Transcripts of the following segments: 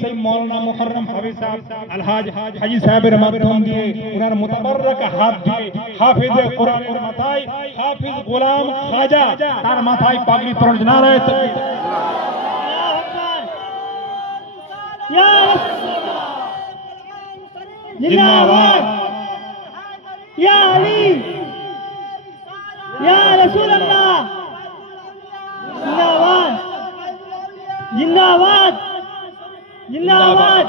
সেই মাওলানা মুহররম হাফিজ সাহেব আলহাজ হাজী সাহেবের মাধ্যম দিয়ে ওনার মুতাবাররক হাত দিয়ে হাফিজে কোরআনের মাথায় হাফিজ গোলাম খাজা তার মাথায় পাগড়ি পরানো নারায়ে তাকবীর जिंदाबाद या अली या रसूल अल्लाह जिंदाबाद जिंदाबाद जिंदाबाद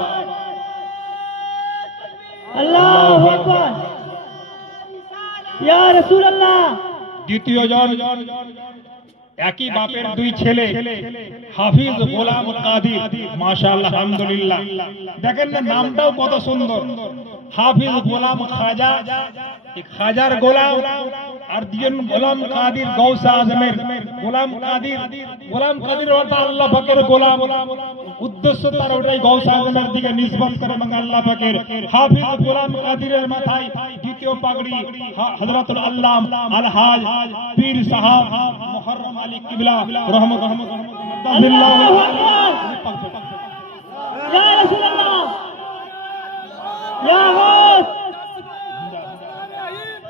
अल्लाहु अकबर या रसूल अल्लाह দ্বিতীয় জন একই বাপের দুই ছেলে হাফিজ গোলাম কাদির মাশাআল্লাহ আলহামদুলিল্লাহ দেখেন না নামটাও কত সুন্দর হাফিজ গোলাম খাজা এক হাজার গোলাম আর দুজন গোলাম কাদির গৌসে আজমের গোলাম কাদির অর্থ আল্লাহ পাকের গোলাম উদ্দেশ্য তার ওটাই গৌসে আজমের দিকে নিসবত করে এবং আল্লাহ পাকের হাফিজ গোলাম কাদিরের মাথায় দ্বিতীয় পাগড়ি হযরতুল আল্লাম আলহাজ পীর সাহেব মুহররম আলী কিবলা अल्लाहु अकबर या रसूल अल्लाह या गौस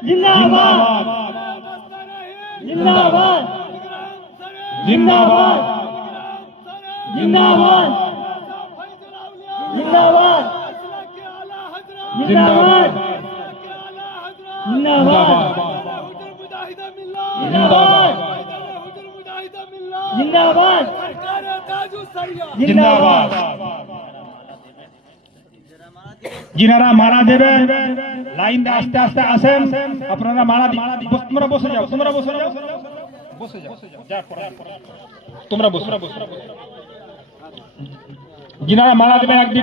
जिंदाबाद जिंदाबाद जिंदाबाद जिंदाबाद जिंदाबाद जिंदाबाद जिंदाबाद जिंदाबाद जिंदाबाद जिंदाबाद जिनारा मारा देवे लाइन आस्ते आस्ते আসেন আপনারা মারা তোমরা বসে যাও তোমরা বসে জিনারা মারা দেবেন একদিক